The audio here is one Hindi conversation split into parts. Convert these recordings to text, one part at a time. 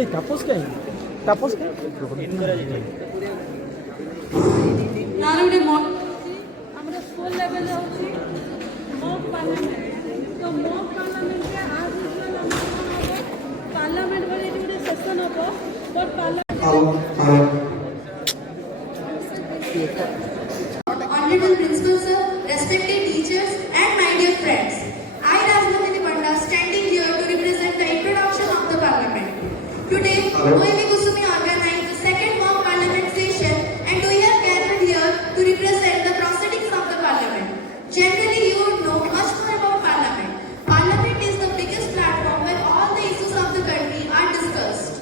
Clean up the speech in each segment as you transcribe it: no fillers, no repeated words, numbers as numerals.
এই তাপস কাই তাপস কাই তার ଗୋଟେ ଆମର ସ୍କୁଲ ଲେଭେଲରେ ହେଉଛି ମକ୍ ପାର୍ଲାମେଣ୍ଟ। ତ ମକ୍ ପାର୍ଲାମେଣ୍ଟରେ ଆଜ ୟୁଜୁଆଲ ଆମର କ'ଣ ହେବ, ପାର୍ଲାମେଣ୍ଟ ଭଳି ଏଠି ଗୋଟେ ସେସନ୍ ହେବ। But parliament Honorable Principal Sir, respected teachers and my dear friends, I Rajmati Panda standing here to represent the introduction of the Parliament. Today, OMV Kusumi organized the second mock Parliament session and we are gathered here to represent the proceedings of the Parliament. Generally, you would know much more about Parliament. Parliament is the biggest platform where all the issues of the country are discussed.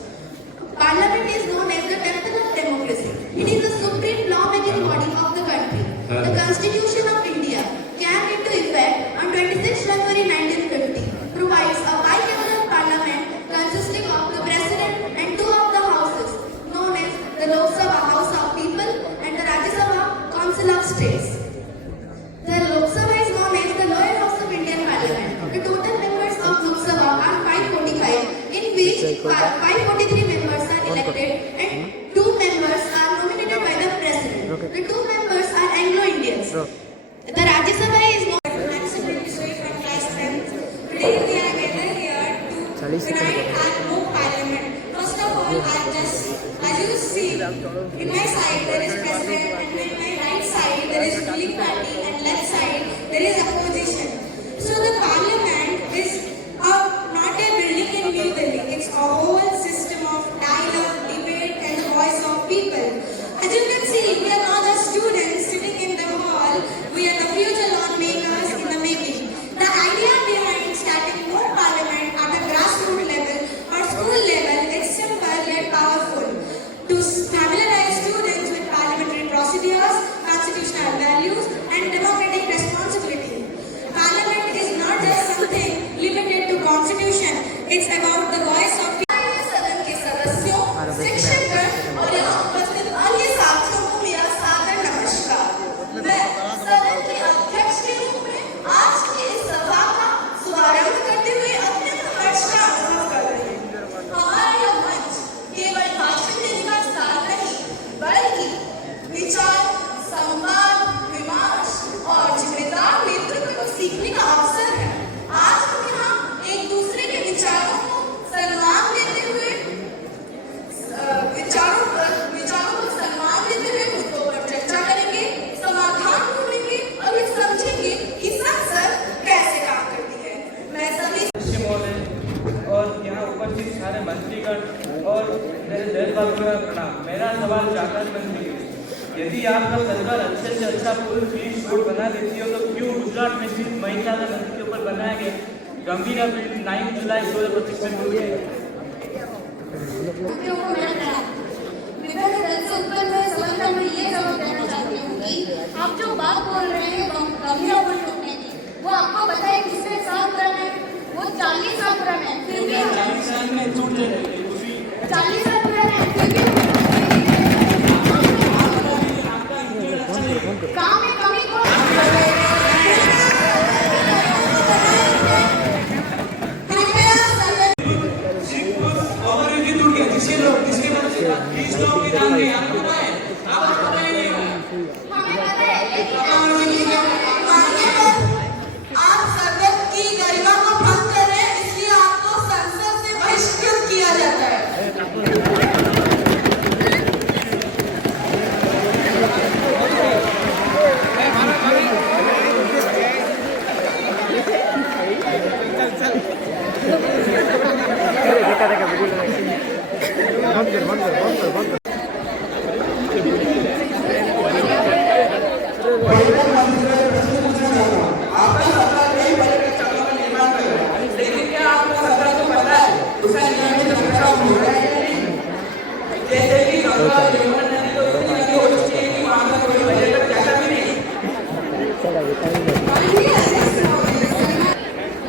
Parliament is known as the temple of democracy. It is the supreme law-making body of the country. The Constitution of India came into effect on 26 January 1950, provides a bicameral parliament consisting of the president and two of the houses, known as the Lok Sabha House of People and the Rajya Sabha Council of States. The Lok Sabha is known as the lower house of Indian Parliament. The total members of Lok Sabha are 545, in which 543 members are elected and 2 members are nominated by the president. The 2 members are Anglo-Indians. The Rajya Sabha is known as maximum resource and class strength. Today we are gathered here to unite our mock parliament. First of all, as you see, in my side there is president and in my right side there is ruling party and left side there is opposition. So the parliament is not a building in New Delhi. It's a whole system of dialogue, debate and the voice of people. As you can see, we are not just students sitting in the hall, we are the future lawmakers in the making. The idea behind starting more parliament at the grassroots level or school level is simple yet powerful. To familiarize students with parliamentary procedures, constitutional values and democratic responsibility. Parliament is not just something limited to constitution, it's about the voice of सदन के सदस्यों, शिक्षकगण और यहाँ उपस्थित अन्य साथियों को मेरा सादर नमस्कार। मैं सदन के अध्यक्ष के रूप में आज की इस सभा का शुभारंभ करते हुए अत्यंत हर्ष का अनुभव कर रही हूँ। हमारा यह मंच केवल भाषण देने का स्थान नहीं, बल्कि विचार, संवाद, विमर्श और जिम्मेदार नेतृत्व को सीखने का अवसर है। आज हम यहाँ एक दूसरे के विचारों को सम्मान देते हुए मुद्दों पर चर्चा करेंगे, समाधान ढूंढेंगे और ये समझेंगे कि संसद कैसे काम करती है। मैं सभी और यहाँ उपस्थित सारे मंत्रीगण और मेरे देशवासियों को प्रणाम। मेरा सवाल चाकर मंत्री, यदि आपका सरकार अच्छे से अच्छा पुल ब्रिज रोड बना देती हो तो क्यों गुजरात में सिर्फ महिला का नदी के ऊपर बनाया गया गंभीरा ब्रिज 9 जुलाई 2025 में टूट गया। आप जो बात बोल रहे हैं गंभीरा पुल टूटने की, वो आपको बताए किसने साफ रन है? वो 40 साफ रन है, फिर भी 40 साल में टूट जाएगी 40 साफ रन है, फिर भी काम में कमी को आप सदन की गरिमा को भंग कर रहे हैं, इसलिए आपको संसद से बहिष्कृत किया जाता है।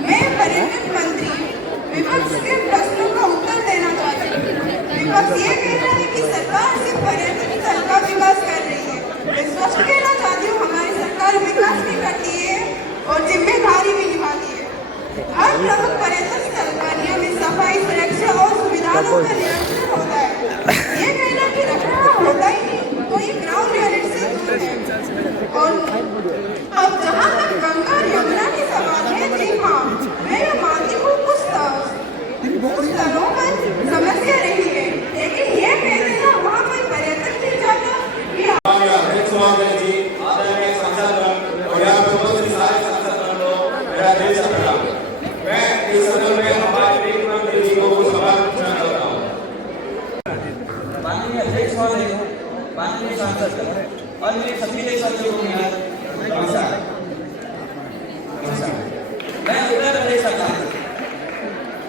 मैं पर्यटन मंत्री विपक्ष के प्रश्नों का उत्तर देना चाहती हूँ। विपक्ष ये कह रहा है कि सरकार सिर्फ पर्यटन स्थल का विकास कर रही है। मैं स्पष्ट कहना चाहती हूँ, हमारी सरकार विकास भी करती है और जिम्मेदारी भी निभाती है। हर प्रमुख पर्यटन स्थल पर नियमित सफाई, सुरक्षा और सुविधाओं का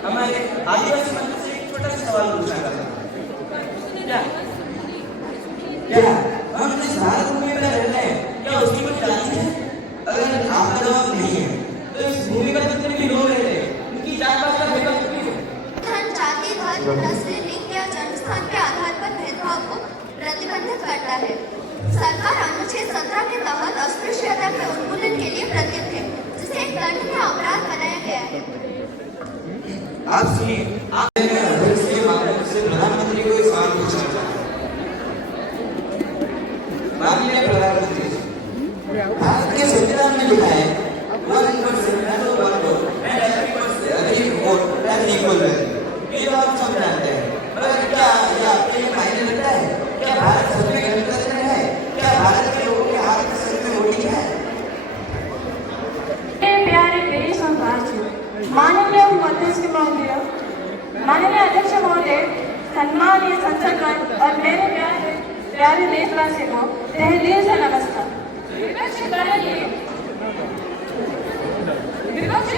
हमारे आदिवासी मंत्री से एक छोटा सा सवाल पूछना चाहता हूँ। क्या हम जिस भारत भूमि में रहते हैं क्या उसकी कुछ जाति है? अगर आपका जवाब नहीं है तो इस भूमि पर जितने भी लोग रहते हैं उनकी जात पात का भेदभाव क्यों है? जाति, धर्म, नस्ल, लिंग या जन्मस्थान के आधार पर भेदभाव को प्रतिबंधित करता है। सरकार अनुच्छेद 17 के तहत अस्पृश्यता के उन्मूलन के लिए प्रतिबद्ध है, जिसे एक दंडनीय अपराध बनाया गया है। आप सुनिए, आप इसके माध्यम से प्रधानमंत्री को एक सवाल पूछना चाहते हैं। माननीय प्रधानमंत्री, भारत के संविधान में लिखा है 1% ये तो आप सब जानते हैं, मगर क्या ये आपके लिए मायने रखता है? क्या भारत सच में गणतंत्र है? क्या भारत के लोगों के हाथ में सच में वोटिंग है? प्यारे देश और राज्य, माननीय अध्यक्ष महोदय, माननीय अध्यक्ष महोदय, सम्मानीय संसदगण और मेरे प्यारे देशवासियों को तहे दिल से नमस्कार। विपक्ष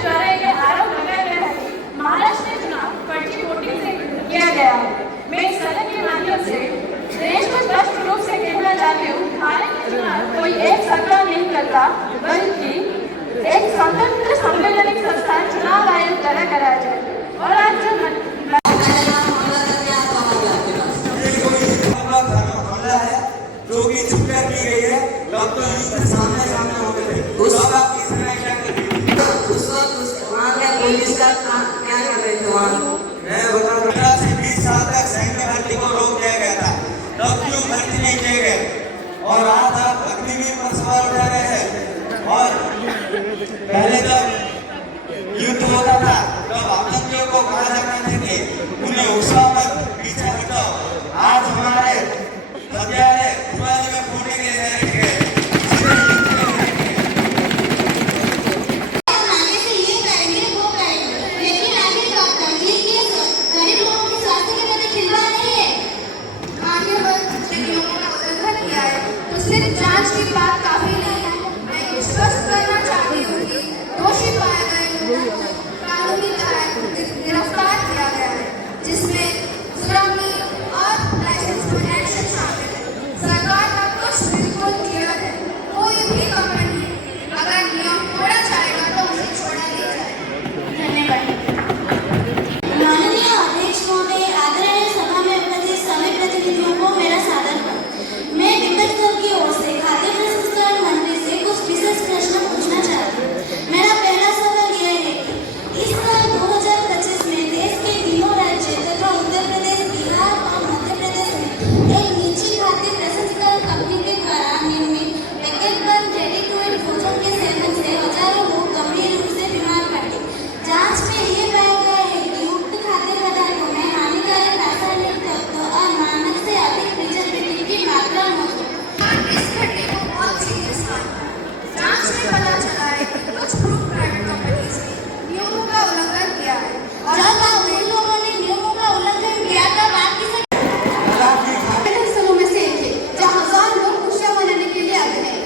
द्वारा ये आरोप लगाया गया है कि महाराष्ट्र में चुनाव फर्जी वोटिंग से किया गया है। मैं इस सदन के माध्यम से देश को स्पष्ट रूप से कहना चाहती हूँ, भारत के चुनाव कोई एक सरकार नहीं करता, बल्कि एक स्वतंत्र संवैधानिक संस्था चुनाव आयोग द्वारा कराया जाए। और आज जो हमला है जो कि छुपकर की गई है, लोग तो युद्ध सामने सामने हो गए थे। उस वक्त आप किस तरह क्या करते? उस वक्त वहाँ क्या पुलिस का क्या कर रहे थे वहाँ? मैं बता रहा हूँ, 15 से 20 साल तक सैन्य भर्ती को रोक दिया गया था। तब क्यों भर्ती नहीं किए गए? और आज आप अग्निवीर पर सवाल उठा रहे हैं। और पहले तो युद्ध होता था, तब आतंकियों को कहा जाता था कि उन्हें उकसाओ मत, पीछे हटाओ। आज हमारे हथियारे पुराने में फूटने के लिए सिर्फ जांच की बात काफी नहीं है। मैं स्पष्ट करना चाहती हूँ कि दोषी पाए गए लोगों को कानूनी तहत गिरफ्तार किया गया है, जिसमें सुरंगी और लाइसेंस एक्शन शामिल है। सरकार का कुछ बिल्कुल क्लियर है, कोई भी कंपनी अगर नियम तोड़ा जाएगा तो उसे छोड़ा नहीं जाएगा। धन्यवाद। माननीय अध्यक्ष महोदय, आदरणीय सभा में उपस्थित सभी प्रतिनिधियों को मेरा सादर है। मैं विपक्ष दल की ओर से खाद्य प्रसंस्करण मंत्री से कुछ विशेष प्रश्न पूछना चाहती हूँ। मेरा पहला सवाल यह है कि इस साल 2025 में देश के तीनों राज्य तथा उत्तर प्रदेश, बिहार और मध्य प्रदेश में एक निजी खाद्य प्रसंस्करण कंपनी के द्वारा निर्मित पैकेट बंद रेडी टू ईट भोजन के सेवन से हजारों लोग गंभीर रूप से बीमार पड़े। जांच में ये पाया गया है कि उक्त खाद्य पदार्थों में हानिकारक रासायनिक तत्व और मानक से अधिक प्रिजर्वेटिव की मात्रा मौजूद है। इस घटने को बहुत सीरियस माना। जांच में पता चला है कि कुछ ग्रुप प्राइवेट कंपनीज ने नियमों का उल्लंघन किया है और जब उन लोगों ने नियमों का उल्लंघन किया तब आपकी स्थलों में से एक है जहाँ हजार लोग खुशियां मनाने के लिए आते हैं।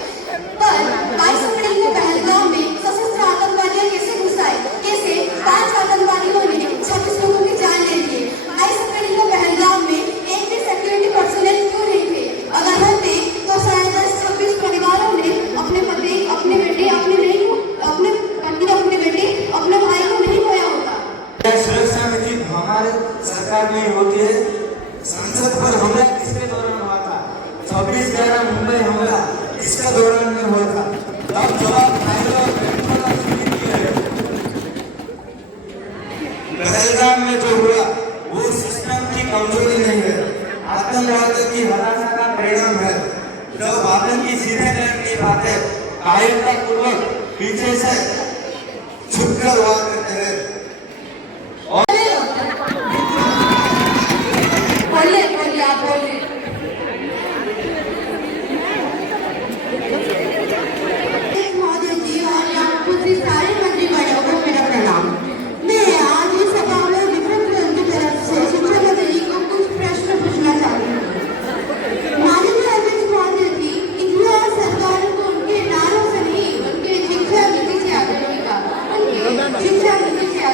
पर 22 अप्रैल को पहलगाम में सशस्त्र आतंकवादियों कैसे घुस आए, कैसे 5 आतंकवादियों ने 26 लोगों की जान ले ली। 22 अप्रैल को पहलगाम में एक भी सिक्योरिटी पर्सनल क्यों नहीं थे? अगर रहते तो शायद 26 परिवारों ने अपने पति, अपने बेटे, अपने पति, अपने बेटे, अपने भाई को नहीं खोया होता। सुरक्षा में जीत हमारे सरकार में ही होती है। संसद पर हमला किसके दौरान हुआ था? 26/11 मुंबई हमला किसके दौरान में हुआ था? तब जवाब पहलगाम में जो हुआ वो सिस्टम की कमजोरी नहीं है, आतंकवाद की हताशा का परिणाम है। जब आतंकी सीधे की बातें कायरता पूर्वक पीछे से छुपकर वार करते हैं। बोलिए आप बोलिए। महोदय जी और यहाँ उपस्थित सारे मंत्रीगणों को मेरा प्रणाम। मैं आज इस सभा में विपक्ष दल की तरफ से शिक्षा मंत्री जी को कुछ प्रश्न पूछना चाहती हूँ। माननीय अध्यक्ष महोदय जी, इतिहास सरकारों को उनके नारों से नहीं, उनके शिक्षा नीति से आगे बढ़ेगा, उनके शिक्षा नीति से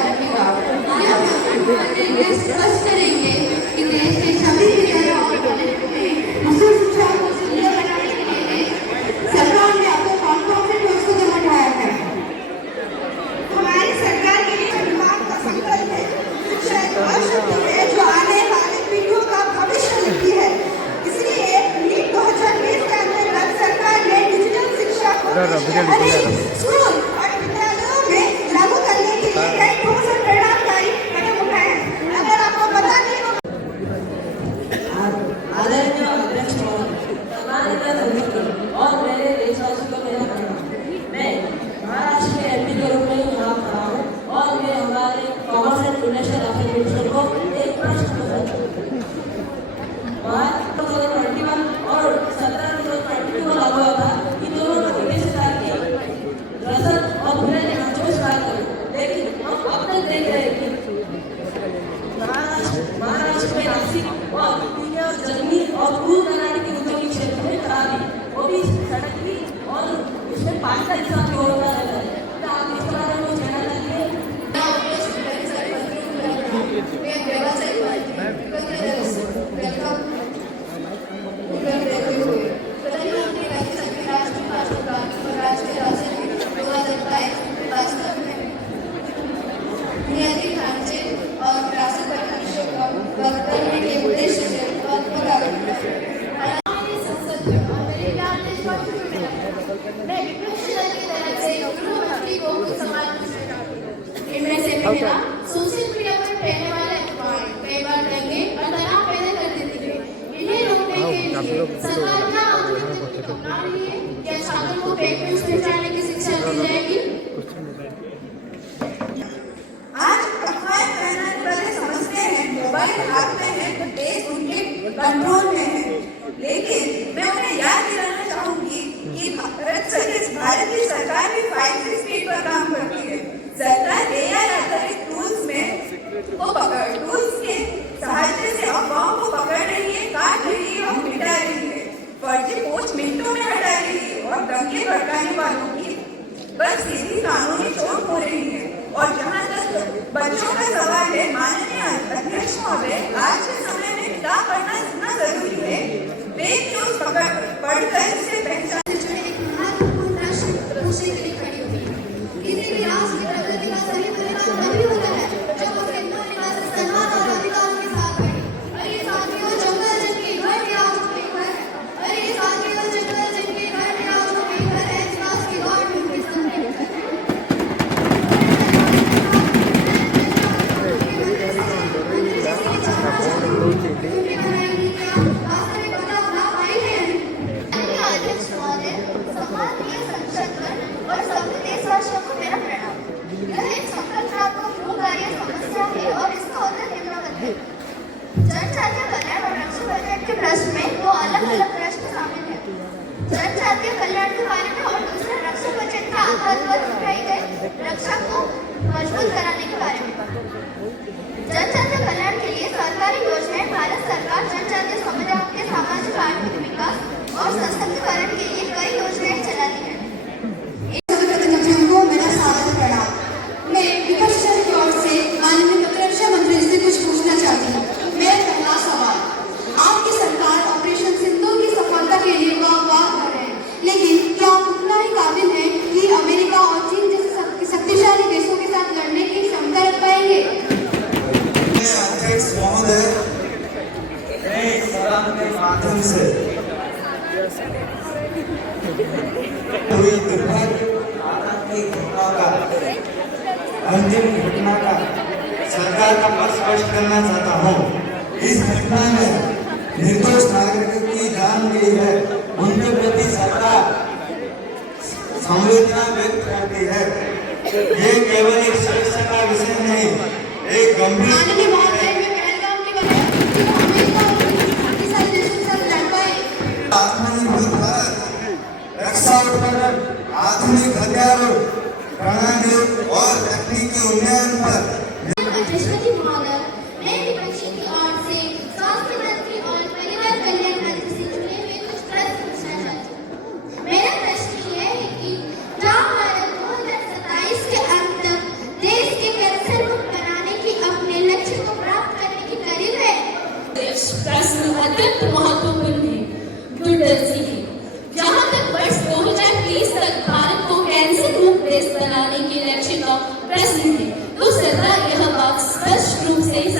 हमारे लिए स्पष्ट करेंगे कि देश के सभी विद्यालयों और कॉलेजों में उच्च शिक्षा को सुंदर बनाने के लिए सरकार ने अपने कॉन्फ्रेंस में उसको जो बढ़ाया है। हमारी सरकार के लिए विभाग का संकल्प है शिक्षा एक शक्ति है जो आने वाली पीढ़ियों का भविष्य लिखती है। इसलिए नीट 2020 के अंतर्गत सरकार ने डिजिटल शिक्षा को स्कूल और विद्यालयों में लागू करने के लिए कई ठोस और परिणामकारी कदम उठाए हैं। अगर आपको पता नहीं हो आदरणीय अध्यक्ष और मेरे देशवासियों को मेरा प्रणाम। मैं महाराष्ट्र के एमपी के रूप में यहाँ खड़ा हूँ और मैं हमारे commerce and industrial affair minister को एक प्रश्न पूछूं। 2021 और 2017 लागू हुआ था कि दोनों विदेश सरकार की रसद और बुनियादी ढांचे सुधार करें, लेकिन हम अब तक देख रहे हैं कि महाराष्ट्र में नासिक और जमीनी और पूर्व कर्नाटक के उद्योगी क्षेत्र में खराबी, वो भी सड़क की और उसमें पानी का हिसाब भी होता रहता है। तो आप इस बारे में कुछ कहना चाहिए? बुनियादी ढांचे और विरासत करने के उद्देश्य से इनमें से पहला सोशल मीडिया पर फैलने वाले अफवाहें कई बार दंगे और तनाव पैदा कर देती है। इन्हें रोकने के लिए सरकार क्या आधुनिक तकनीक अपना रही है? क्या छात्रों को फेक न्यूज फैलाने की शिक्षा दी जाएगी? आज अफवाहें फैलाने वाले समझते हैं मोबाइल हाथ में है तो देश उनके कंट्रोल में है, लेकिन मैं उन्हें याद दिलाना चाहूंगी कि भारत की सरकार भी 5G स्पीड पर काम करती है। सरकार AI आधारित टूल्स के सहायता से अफवाहों को पकड़ रही है, काट रही है और मिटा रही है। फर्जी पोस्ट मिनटों में हटा रही है और दंगे भड़काने वालों की बस सीधी कानूनी चोट हो रही है। और जहाँ तक बच्चों का सवाल है, माननीय अध्यक्ष महोदय, आज के समय में किताब पढ़ना इतना जरूरी है। फेक न्यूज पढ़कर इसे पहचान पूछने के लिए खड़ी हुई है। किसी भी राष्ट्र की प्रगति का सही परिणाम तभी होता है जब वो हिंदू निवास सम्मान और अधिकार के साथ है। और ये साथियों जंगल जन के घर में आज कोई घर है। और ये साथियों जंगल जन के घर में आज कोई घर है। इस बात की गौर उनके सामने और सभी देशवासियों को मेरा प्रणाम। यह एक संकल्पनात्मक बहुकार्य समस्या है और इसका उत्तर निम्नवत है। जनजातीय कल्याण और रक्षा बजट के प्रश्न में दो अलग-अलग प्रश्न शामिल हैं। जनजातीय कल्याण के बारे में और दूसरा रक्षा बजट का आधार पर उठाई गई रक्षा को मजबूत कराने के बारे में। जनजातीय कल्याण के लिए सरकारी योजनाएं भारत सरकार जनजातीय समुदाय के सामाजिक आर्थिक विकास और सशक्तिकरण के लिए कई योजनाएं चलाती है। मेरा सादर प्रणाम। मैं विपक्ष की ओर से माननीय प्रतिरक्षा मंत्री से कुछ पूछना चाहती हूँ। मेरा पहला सवाल, आपकी सरकार ऑपरेशन सिंदूर की सफलता के लिए वाह कर रहे हैं, लेकिन क्या आप उतना ही काबिल हैं कि अमेरिका और चीन जैसे शक्तिशाली देशों के साथ लड़ने की क्षमता रख पाएंगे? अध्यक्ष महोदय, मैं इस सदन के माध्यम से हुई दुर्भाग्य अंतिम घटना का सरकार का पक्ष स्पष्ट करना चाहता हूँ। इस घटना में निर्दोष नागरिकों की जान गई है, उनके प्रति सरकार संवेदना व्यक्त करती है। ये केवल एक सुरक्षा का विषय नहीं, एक गंभीर रक्षा उपकरण, आधुनिक हथियारों, प्रणाली और तकनीकी उन्नयन पर राष्ट्रपति महोदय, मैं विपक्षी की ओर से स्वास्थ्य मंत्री और परिवार कल्याण मंत्री से जुड़े हुए कुछ प्रश्न पूछना चाहती हूँ। मेरा प्रश्न यह है कि क्या भारत 2027 के अंत तक देश के कैंसर मुक्त बनाने की अपने लक्ष्य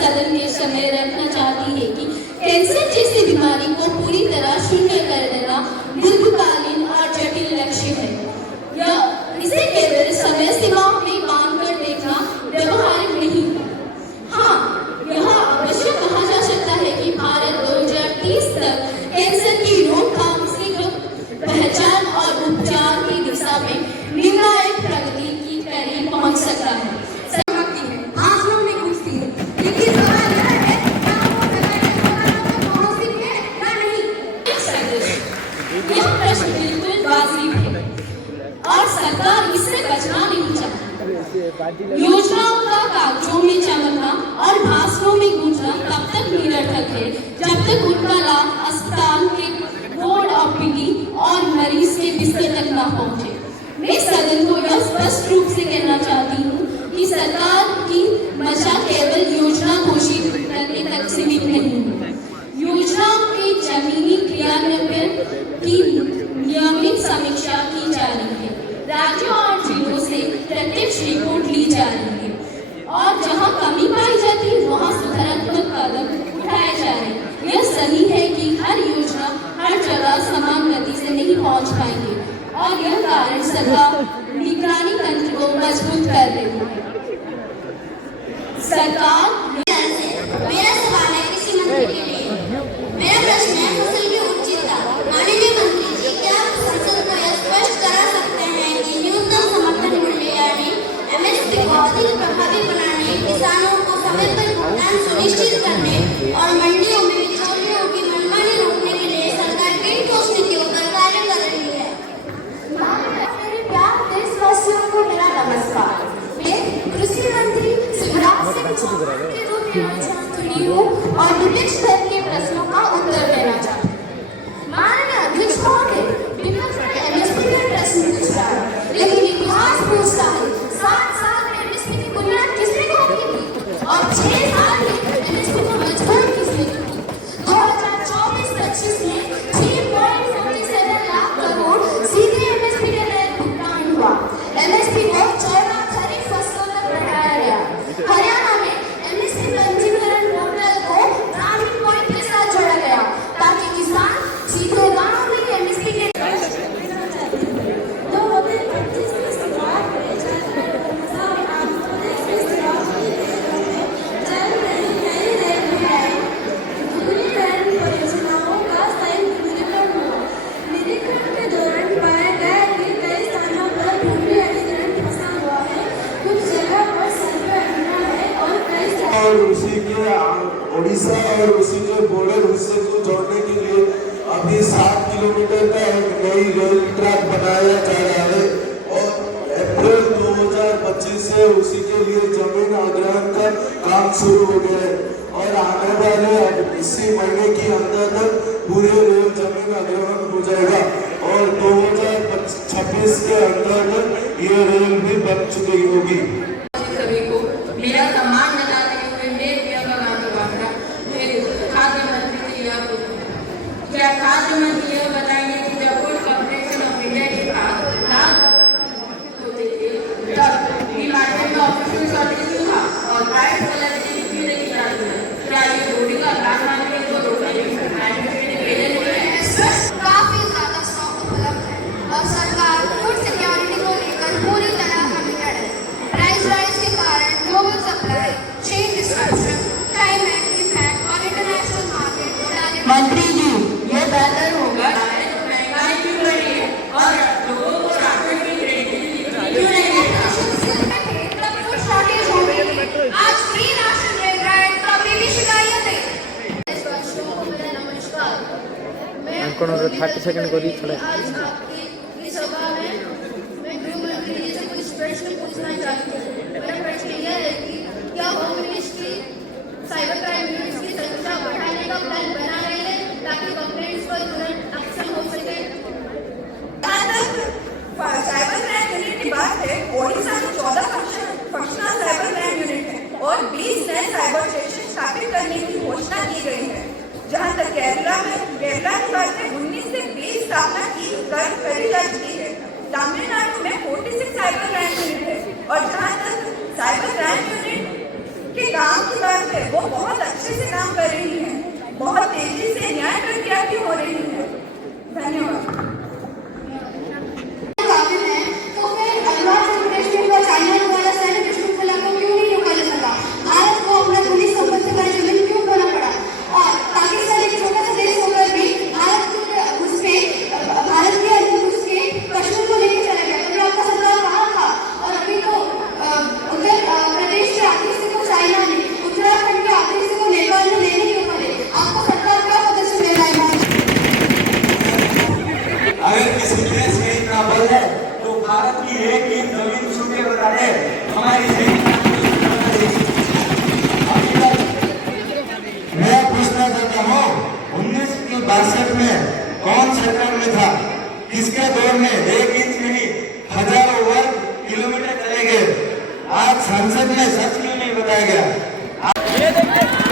सदन के समय रखना चाहती है कि कैंसर जैसी बीमारी को पूरी तरह शून्य कर देना दीर्घकालीन और जटिल लक्ष्य है। इसे केवल समय सीमाओं में बांध कर देखना व्यवहारिक नहीं है। हाँ, यह अवश्य कहा जा सकता है कि भारत 2030 तक कैंसर की रोकथाम, शीघ्र पहचान और उपचार की दिशा में निर्णायक प्रगति की करीब पहुंच सकता है। आंसुओं में घुसती है, लेकिन सवाल यह है क्या वो पॉजिटिव है या नहीं? यह प्रश्न बिल्कुल वाजिब है और सरकार इससे बचना नहीं चाहती। योजनाओं का कागजों में चमकना और भाषणों में गूंजना तब तक निरर्थक है जब तक उनका लाभ अस्पताल के वार्ड ओपीडी और मरीज के बिस्तर तक न पहुंचे। मैं सदन को यह स्पष्ट रूप से कहना चाहती हूँ कि सरकार की मंशा केवल योजना घोषित करने तक सीमित नहीं है। योजनाओं के जमीनी क्रियान्वयन की नियमित समीक्षा की जा रही है। राज्यों और जिलों से प्रत्यक्ष रिपोर्ट ली जा रही है और जहां कमी पाई जाती है वहां सुधारात्मक कदम उठाए जा रहे हैं। यह सही है कि हर योजना हर जगह समान गति से नहीं पहुंच पाएंगे और यह कारण सरकार निगरानी तंत्र को मजबूत कर रही है। सरकार मेरा सवाल है कृषि मंत्री के लिए। मेरा प्रश्न है फसल की उचितता। माननीय मंत्री जी, क्या आप संसद को यह स्पष्ट करा सकते हैं कि न्यूनतम समर्थन मूल्य यानी एमएसपी को अधिक प्रभावी बनाने, किसानों को समय पर भुगतान सुनिश्चित करने और मंडियों में बिचौलियों की मनमानी रोकने के लिए सरकार किन ठोस नीतियों पर कार्य कर रही है? मेरे प्यार देशवासियों को मेरा नमस्कार। मैं कृषि मंत्री शिवराज सिंह चौहान के रूप में आज यहाँ खड़ी हूँ और विपक्ष दल के प्रश्नों का उत्तर देना चाहती हूँ। माननीय अध्यक्ष महोदय, विपक्ष ने एमएसपी पर प्रश्न पूछा है, लेकिन इतिहास पूछता है 7 साल में एमएसपी की बुनियाद किसने खोदी थी और 6 साल में एमएसपी को मजबूत किसने की? 2024-25 में 6.47 लाख करोड़ सीधे एमएसपी के तहत भुगतान हुआ। एमएसपी को 14 खरीफ फसलों तक बढ़ाया गया। हरियाणा में एमएसपी पंजीकरण पोर्टल को ग्रामीण पॉइंट के साथ जोड़ा गया ताकि किसान सीधे गांव में एमएसपी के और उसी के उड़ीसा और उसी के बॉर्डर हिस्से को जोड़ने के लिए अभी 7 किलोमीटर का एक नई रेल ट्रैक बनाया जा रहा है और अप्रैल 2025 से उसी के लिए जमीन अधिग्रहण का काम शुरू हो गया है और आने वाले इसी महीने के अंदर तक पूरे रेल जमीन अधिग्रहण हो जाएगा और 2026 के अंदर तक ये रेल भी बन चुकी होगी। सभी को मेरा सम्मान जताते हुए मैं प्रियंका गांधी वाड्रा खाद्य मंत्री से यह पूछूं, क्या खाद्य मंत्री यह बताएंगे कि जब फूड कॉर्पोरेशन ऑफ इंडिया के पास लाख होते थे तब भी मार्केट में ऑक्सीजन शॉर्टेज था और प्राइस वोलेटिलिटी भी नहीं जाती है। क्या ये बोर्डिंग का ब्लैक मार्केट को रोकने के लिए काफी ज्यादा स्टॉक उपलब्ध है और सरकार फूड सिक्योरिटी को लेकर पूरी तरह कमिटेड है। प्राइस राइज के कारण global supply chain disruption, climate impact और इंटरनेशनल मार्केट को डायरेक्ट मंत्री जी, ये बेहतर होगा महंगाई क्यों बढ़ी है और लोगों को राशन की क्यों नहीं मिलता? तब फूड शॉर्टेज हो गई है। आज फ्री राशन मिल रहा है तो अभी भी शिकायत है। देशवासियों को मेरा नमस्कार। मैं 30 सेकंड को रीच आज आपकी इस सभा में मैं गृह मंत्री जी से कुछ प्रश्न पूछना चाहती हूँ। मेरा प्रश्न यह है कि क्या home ministry cyber crime units की संख्या बढ़ाने का प्लान बना रही है ताकि कंप्लेंट्स पर तुरंत एक्शन हो सके? साइबर क्राइम यूनिट की बात है, ओडिशा में 14 फंक्शनल साइबर क्राइम यूनिट है और 20 नए साइबर स्टेशन स्थापित करने की घोषणा की गई है। जहां तक केरला की बात है, 19 से 20 स्थापना करी जा चुकी है। तमिलनाडु में 46 साइबर क्राइम यूनिट है और जहां तक साइबर क्राइम यूनिट के काम की बात है वो बहुत किसके दौर में 1 इंच नहीं हजारों वर्ग किलोमीटर चले गए। आज संसद में सच क्यों नहीं बताया गया?